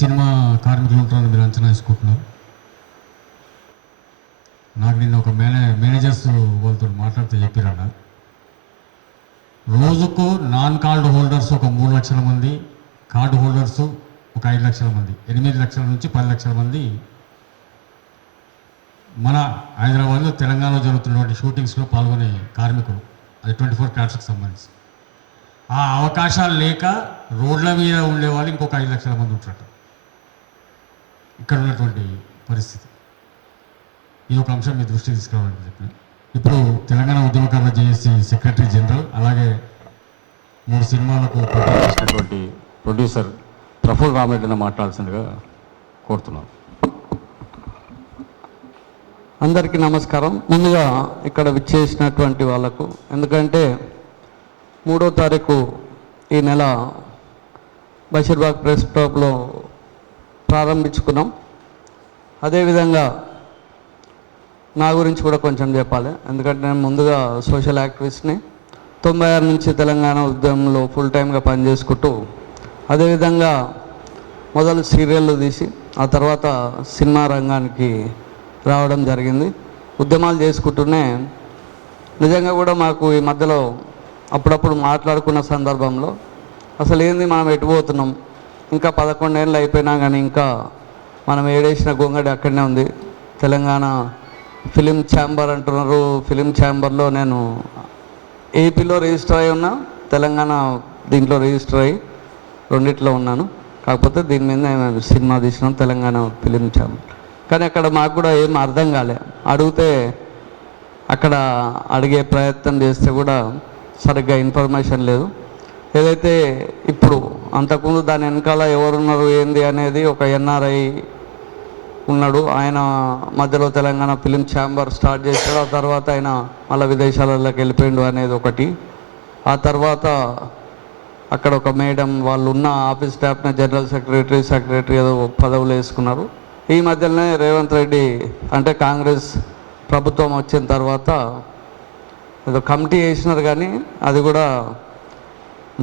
Cinema కార్మికులు ఉంటారని మీరు అంచనా వేసుకుంటున్నారు. నాకు నిన్న ఒక మేనేజర్స్ వాళ్ళతో మాట్లాడితే చెప్పారన్న, రోజుకు నాన్ కార్డు హోల్డర్స్ ఒక 3 లక్షల మంది, కార్డు హోల్డర్స్ ఒక 5 లక్షల మంది, 8 లక్షల నుంచి 10 లక్షల మంది మన హైదరాబాద్లో తెలంగాణలో జరుగుతున్నటువంటి షూటింగ్స్లో పాల్గొనే కార్మికులు. అది 24 క్యాట్స్కి సంబంధించి. ఆ అవకాశాలు లేక రోడ్ల మీద ఉండేవాళ్ళు ఇంకొక 5 లక్షల మంది ఉంటారట ఇక్కడ ఉన్నటువంటి పరిస్థితి. ఈ ఒక అంశం మీ దృష్టికి తీసుకురావాలని చెప్పి ఇప్పుడు తెలంగాణ ఉద్యమకారుల జేఏసీ సెక్రటరీ జనరల్, అలాగే 3 సినిమాలకు చేసినటువంటి ప్రొడ్యూసర్ ప్రఫుల్ రామరెడ్డిని మాట్లాడాల్సిందిగా కోరుతున్నాను. అందరికీ నమస్కారం. ముందుగా ఇక్కడ విచ్చేసినటువంటి వాళ్ళకు, ఎందుకంటే 3వ తారీఖు ఈ నెల బషీర్బాగ్ ప్రెస్ క్లబ్లో ప్రారంభించుకున్నాం. అదేవిధంగా నా గురించి కూడా కొంచెం చెప్పాలి, ఎందుకంటే నేను ముందుగా సోషల్ యాక్టివిస్ట్ని. 96 నుంచి తెలంగాణ ఉద్యమంలో ఫుల్ టైమ్గా పనిచేసుకుంటూ, అదేవిధంగా మొదలు సీరియళ్ళు తీసి ఆ తర్వాత సినిమా రంగానికి రావడం జరిగింది. ఉద్యమాలు చేసుకుంటూనే నిజంగా కూడా మాకు ఈ మధ్యలో అప్పుడప్పుడు మాట్లాడుకున్న సందర్భంలో అసలు ఏంది మనం ఎటుపోతున్నాం, ఇంకా 11 ఏళ్ళు అయిపోయినా కానీ ఇంకా మనం ఏడేసిన గొంగడి అక్కడనే ఉంది. తెలంగాణ ఫిలిం ఛాంబర్ అంటున్నారు. ఫిలిం ఛాంబర్లో నేను ఏపీలో రిజిస్టర్ అయి ఉన్నా, తెలంగాణ దీంట్లో రిజిస్టర్ అయ్యి రెండిట్లో ఉన్నాను. కాకపోతే దీని మీద నేను సినిమా తీసినాం, తెలంగాణ ఫిలిం ఛాంబర్. కానీ అక్కడ మాకు కూడా ఏం అర్థం కాలే. అడిగితే అక్కడ అడిగే ప్రయత్నం చేస్తే కూడా సరిగ్గా ఇన్ఫర్మేషన్ లేదు. ఏదైతే ఇప్పుడు అంతకుముందు దాని వెనకాల ఎవరున్నారు ఏంది అనేది ఒక ఎన్ఆర్ఐ ఉన్నాడు. ఆయన మధ్యలో తెలంగాణ ఫిలిం ఛాంబర్ స్టార్ట్ చేశాడు. ఆ తర్వాత ఆయన మళ్ళీ విదేశాలలోకి వెళ్ళిపోయిండు అనేది ఒకటి. ఆ తర్వాత అక్కడ ఒక మేడం వాళ్ళు ఉన్న ఆఫీస్ స్టాఫ్ని జనరల్ సెక్రటరీ ఏదో పదవులు వేసుకున్నారు. ఈ మధ్యలోనే రేవంత్ రెడ్డి అంటే కాంగ్రెస్ ప్రభుత్వం వచ్చిన తర్వాత ఏదో కమిటీ వేసినారు, కానీ అది కూడా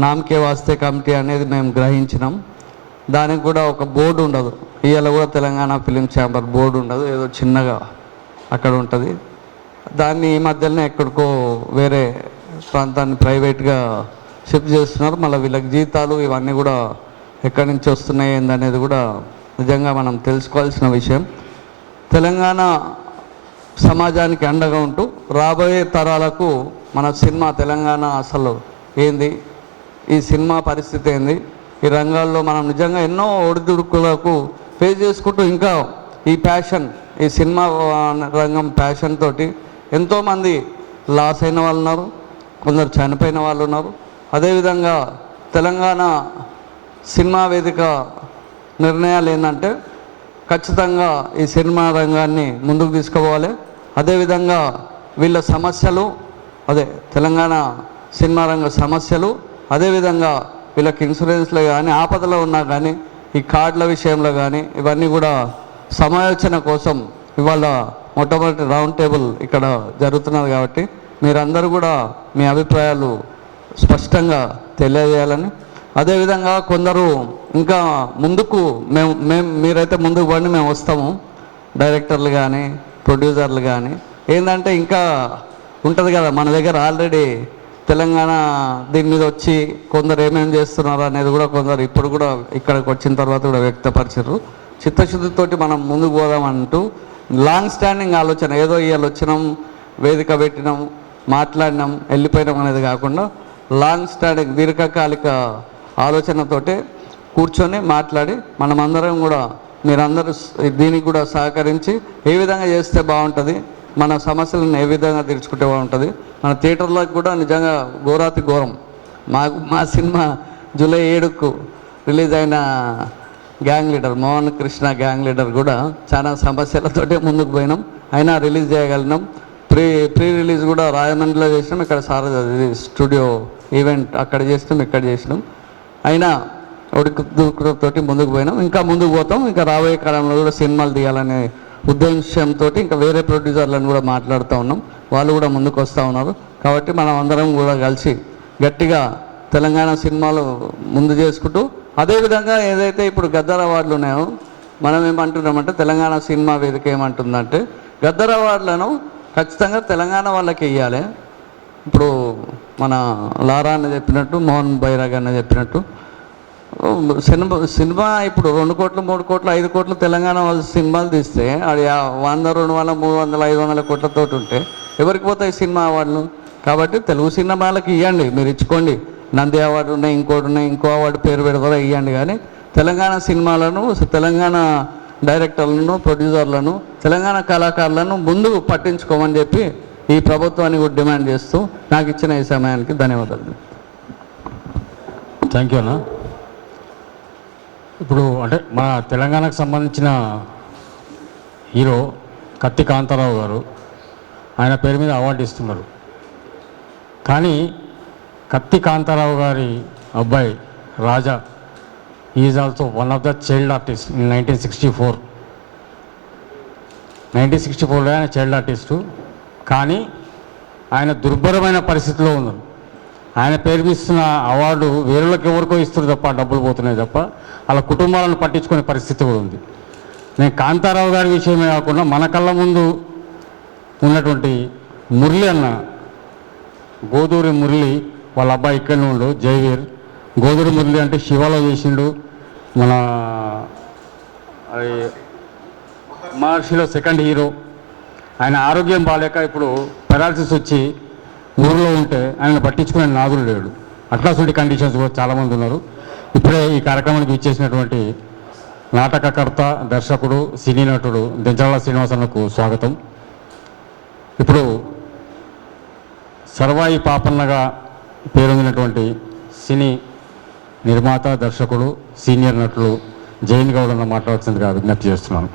నామకే వాస్తే కమిటీ అనేది మేము గ్రహించినాం. దానికి కూడా ఒక బోర్డు ఉండదు. ఇవాళ కూడా తెలంగాణ ఫిలిం ఛాంబర్ బోర్డు ఉండదు, ఏదో చిన్నగా అక్కడ ఉంటుంది. దాన్ని ఈ మధ్యలోనే ఎక్కడికో వేరే ప్రాంతాన్ని ప్రైవేట్గా షిఫ్ట్ చేస్తున్నారు. మళ్ళీ వీళ్ళకి జీతాలు ఇవన్నీ కూడా ఎక్కడి నుంచి వస్తున్నాయి ఏందనేది కూడా నిజంగా మనం తెలుసుకోవాల్సిన విషయం. తెలంగాణ సమాజానికి అండగా ఉంటూ రాబోయే తరాలకు మన సినిమా తెలంగాణ అసలు ఏంది, ఈ సినిమా పరిస్థితి ఏంది, ఈ రంగాల్లో మనం నిజంగా ఎన్నో ఒడిదుడుకులకు ఫేస్ చేసుకుంటూ ఇంకా ఈ ప్యాషన్, ఈ సినిమా రంగం ప్యాషన్ తోటి ఎంతోమంది లాస్ అయిన వాళ్ళు ఉన్నారు, కొందరు చనిపోయిన వాళ్ళు ఉన్నారు. అదేవిధంగా తెలంగాణ సినిమా వేదిక నిర్ణయాలు ఏంటంటే ఖచ్చితంగా ఈ సినిమా రంగాన్ని ముందుకు తీసుకుపోవాలి. అదేవిధంగా వీళ్ళ సమస్యలు, అదే తెలంగాణ సినిమా రంగ సమస్యలు, అదేవిధంగా వీళ్ళకి ఇన్సూరెన్స్లో కానీ ఆపదలో ఉన్నా కానీ ఈ కార్డుల విషయంలో కానీ ఇవన్నీ కూడా సమాలోచన కోసం ఇవాళ మొట్టమొదటి రౌండ్ టేబుల్ ఇక్కడ జరుగుతున్నది. కాబట్టి మీరందరూ కూడా మీ అభిప్రాయాలు స్పష్టంగా తెలియజేయాలని, అదేవిధంగా కొందరు ఇంకా ముందుకు మీరైతే ముందుకు పడి మేము వస్తాము, డైరెక్టర్లు కానీ ప్రొడ్యూసర్లు కానీ ఏంటంటే ఇంకా ఉంటుంది కదా మన దగ్గర ఆల్రెడీ తెలంగాణ దీని మీద వచ్చి కొందరు ఏమేమి చేస్తున్నారు అనేది కూడా కొందరు ఇప్పుడు కూడా ఇక్కడికి వచ్చిన తర్వాత కూడా వ్యక్తపరిచారు. చిత్తశుద్ధితోటి మనం ముందుకు పోదామంటూ లాంగ్ స్టాండింగ్ ఆలోచన, ఏదో ఇవాళ వచ్చినాం వేదిక పెట్టినాం మాట్లాడినాం వెళ్ళిపోయినాం అనేది కాకుండా లాంగ్ స్టాండింగ్ దీర్ఘకాలిక ఆలోచనతోటే కూర్చొని మాట్లాడి మనమందరం కూడా మీరందరూ దీనికి కూడా సహకరించి ఏ విధంగా చేస్తే బాగుంటుంది, మన సమస్యలను ఏ విధంగా తీర్చుకుంటే బాగుంటుంది. మన థియేటర్లకు కూడా నిజంగా ఘోరాతి ఘోరం. మా సినిమా జూలై 7కు రిలీజ్ అయిన gang leader Mohan Krishna gang leader కూడా చాలా సమస్యలతోటే ముందుకు పోయినాం, అయినా రిలీజ్ చేయగలిగినాం. ప్రీ రిలీజ్ కూడా రాజమండ్రిలో చేసినాం, ఇక్కడ స్టూడియో ఈవెంట్ అక్కడ చేసినాం, ఇక్కడ చేసినాం. అయినా ఒడిదుడుకులతోటి ముందుకు పోయినాం, ఇంకా ముందుకు పోతాం. ఇంకా రాబోయే కాలంలో కూడా సినిమాలు తీయాలనే ఉద్దేశంతో ఇంకా వేరే ప్రొడ్యూసర్లను కూడా మాట్లాడుతూ ఉన్నాం, వాళ్ళు కూడా ముందుకు వస్తూ ఉన్నారు. కాబట్టి మనం అందరం కూడా కలిసి గట్టిగా తెలంగాణ సినిమాలు ముందు చేసుకుంటూ అదేవిధంగా ఏదైతే ఇప్పుడు గద్దర్ అవార్డులు ఉన్నాయో మనం ఏమంటున్నామంటే తెలంగాణ సినిమా వేదిక ఏమంటుందంటే గద్దర్ అవార్డులను ఖచ్చితంగా తెలంగాణ వాళ్ళకి ఇవ్వాలి. ఇప్పుడు మన లారా అని చెప్పినట్టు, మోహన్ బైరాగ్ అని చెప్పినట్టు సినిమా ఇప్పుడు 2 కోట్లు 3 కోట్లు 5 కోట్లు తెలంగాణ వాళ్ళ సినిమాలు తీస్తే అది 100 200 300 500 కోట్లతో ఉంటే ఎవరికి పోతాయి సినిమా అవార్డులు? కాబట్టి తెలుగు సినిమాలకి ఇవ్వండి, మీరు ఇచ్చుకోండి. నంది అవార్డు ఉన్నాయి, ఇంకోటి ఉన్నాయి, ఇంకో అవార్డు పేరు పెడతారా ఇవ్వండి. కానీ తెలంగాణ సినిమాలను, తెలంగాణ డైరెక్టర్లను, ప్రొడ్యూసర్లను, తెలంగాణ కళాకారులను ముందు పట్టించుకోమని చెప్పి ఈ ప్రభుత్వాన్ని కూడా డిమాండ్ చేస్తూ నాకు ఇచ్చిన ఈ సమయానికి ధన్యవాదాలు. థ్యాంక్ యూ అన్న. ఇప్పుడు అంటే మన తెలంగాణకు సంబంధించిన హీరో కత్తి కాంతారావు గారు, ఆయన పేరు మీద అవార్డు ఇస్తున్నారు. కానీ కత్తి కాంతారావు గారి అబ్బాయి Raja is also one of the child artist in 1964లో ఆయన చైల్డ్ ఆర్టిస్టు. కానీ ఆయన దుర్భరమైన పరిస్థితిలో ఉన్నారు. ఆయన పేరు ఇస్తున్న అవార్డు వేరులకు ఎవరికో ఇస్తున్నారు తప్ప, డబ్బులు పోతున్నాయి తప్ప వాళ్ళ కుటుంబాలను పట్టించుకునే పరిస్థితి కూడా ఉంది. నేను కాంతారావు గారి విషయమే కాకుండా మన కళ్ళ ముందు ఉన్నటువంటి మురళి అన్న, గోదూరి మురళి వాళ్ళ అబ్బాయి ఇక్కడనే ఉండు జయవీర్. గోదూరి మురళి అంటే శివాలో చేసిండు, మన అది మహర్షిలో సెకండ్ హీరో. ఆయన ఆరోగ్యం బాగాలేక ఇప్పుడు పెరాలసిస్ వచ్చి ఊరిలో ఉంటే ఆయన పట్టించుకునే నాదులు లేడు. అట్లాంటి కండిషన్స్ కూడా చాలామంది ఉన్నారు. ఇప్పుడే ఈ కార్యక్రమానికి ఇచ్చేసినటువంటి నాటకకర్త, దర్శకుడు, సినీ నటుడు దెంచాల శ్రీనివాసన్నకు స్వాగతం. ఇప్పుడు సర్వాయి పాపన్నగా పేరొందినటువంటి సినీ నిర్మాత, దర్శకుడు, సీనియర్ నటులు జైన్ గౌడ్ అన్న మాట్లాడాల్సిందిగా విజ్ఞప్తి చేస్తున్నాను.